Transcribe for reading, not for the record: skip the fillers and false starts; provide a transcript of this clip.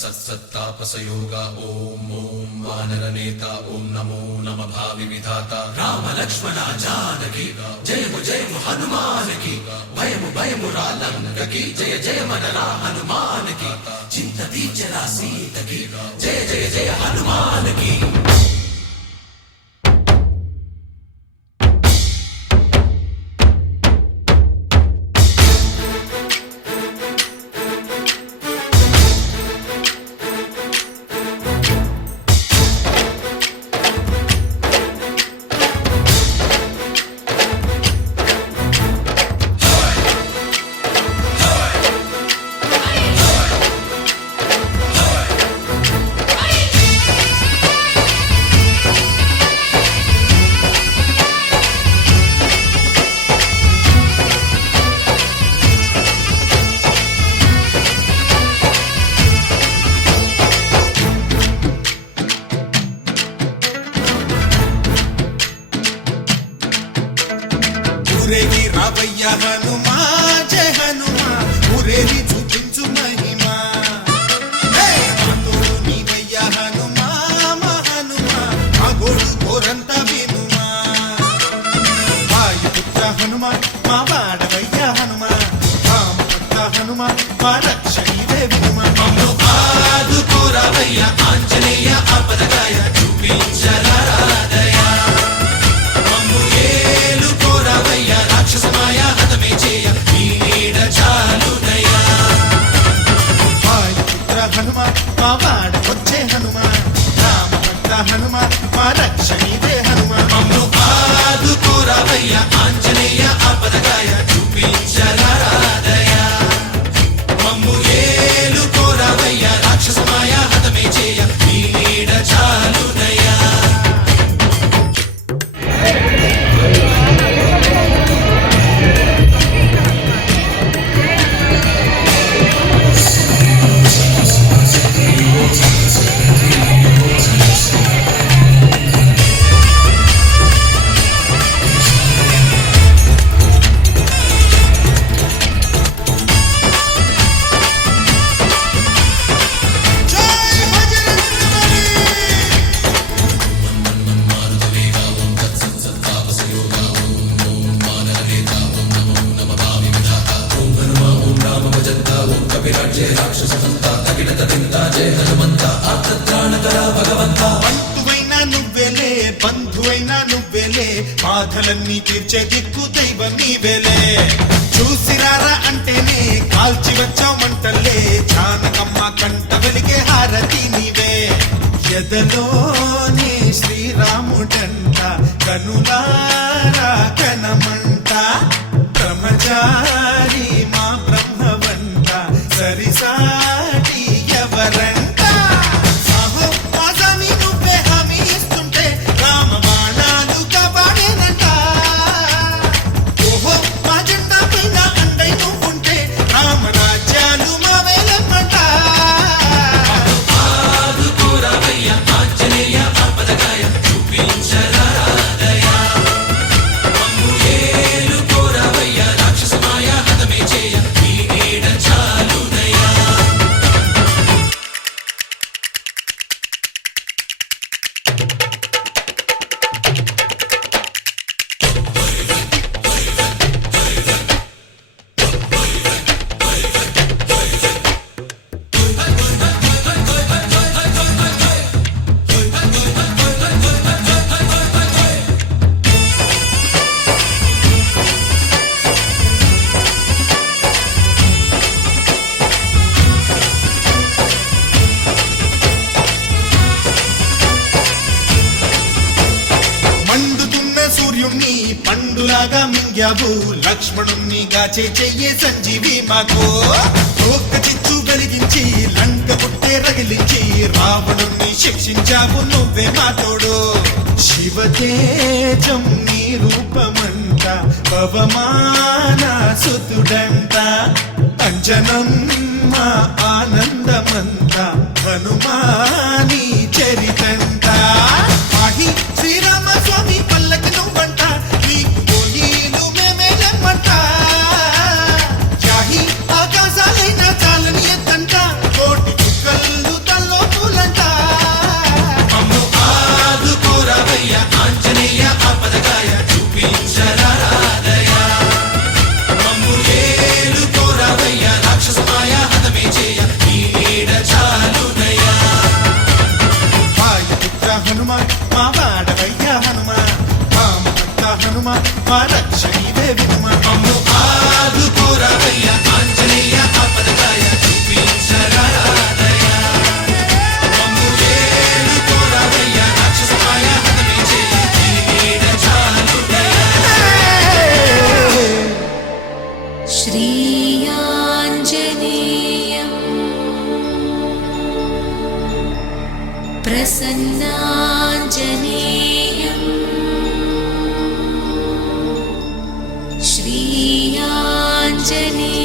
सत्सत्तापसयोगा ओम ओम वानरनेता ओम नमो नमः भावि विधाता राम लक्ष्मण जानकी जय हनुमान की भयमु रालंक की जय मनरा हनुमान की चिंतती चला सीत की जय हनुमान की। ఊరేగి రావయ్య హనుమా జయ హనుమా ఊరేగి చూపించు మహిమా తోడు నీవయ్య హనుమా మా హనుమా మా గోడు కోరంత వినుమా వాయుపుత్ర హనుమా మా వాడవయ్య హనుమా రామపుత్ర హనుమా మా రక్షణీవే వినుమా మమ్ము ఆదుకోరావయ్య ఆంజనేయ ఆపదగాయ చూపించరాదయ మమ్ము ఏలుకోరావయ్య రాక్షసమాయ హతమే చేయ నీ నీడ చాలునయ్యా వాయుపుత్ర హనుమా మా వాడకొచ్చే హనుమా రామభక్త హనుమా మా రక్షణీవే హనుమా మమ్ము ఆదుకోరావయ్య ఆంజనేయ ఆపదగాయ చూపించరాదయ మమ్ము ఏలుకోరావయ్య రాక్షసమాయ హతమే చేయ నీ నీడ చాలునయ్యా। బంధువైనా నువ్వేలే బంధువైనా నువ్వేలే బాధలన్నీ తీర్చే దిక్కు దైవం నీవేలే చూసిరారా అంటేనే కాల్చి వచ్చావు మంటల్లే జానకమ్మ కంట వెలిగే హారతి నీవే ఎదలోనే శ్రీరాముడంట కనులారా కనమంట బ్రహ్మచారి మా బ్రహ్మవంట సరిసాటి ఎవరంట సాహో ఆజామి నువ్వే హామీ ఇస్తుంటే రామ బాణాలు కాపాడేనంట ఓహో మా జెండా పైన అండై నువ్వుంటే రామ రాజ్యాలు మా వేలమ్మంట ఆదుకోరావయ్య ఆంజనేయ ఆపదగాయ చూపించరాదయ మమ్ము ఏలుకోరావయ్య రాక్షసమాయ హతమే చేయ నీ నీడ చాలునయ్యా। మండుతున్న సూర్యుణ్ణి పండులాగా మింగావు లక్ష్మణుణ్ణి గాచే చెయ్యే సంజీవి మాకు ఒక్క చిచ్చు వెలిగించి లంక పుట్టే రగిలించి రావణుణ్ణి శిక్షించావు నువ్వే మా తోడు శివతేజం నీ రూపమంట పవమాన సుతుడంట అంజనం మా ఆనందమంత హనుమాని చరితంట ఆహి శ్రీరామ స్వామి పల్లకి నువ్వంట నీకు పోయిలు మేమేలమ్మంట యాహి ఆకాశాలైనా చాలని ఎత్తంట కోటి చుక్కలు మా రక్షణివే వినుమా మమ్ము ఆదుకోరావయ్య ఆంజనేయ ఆపదకాయ చూపించరాదయ మమ్ము ఏలుకోరావయ్య రాక్షసమాయ హతమే చేయి నీడ చాలుదయ श्रीयाञ्जनेयम् प्रसन्नाञ्जनेयम् श्रीयाञ्जनेयम्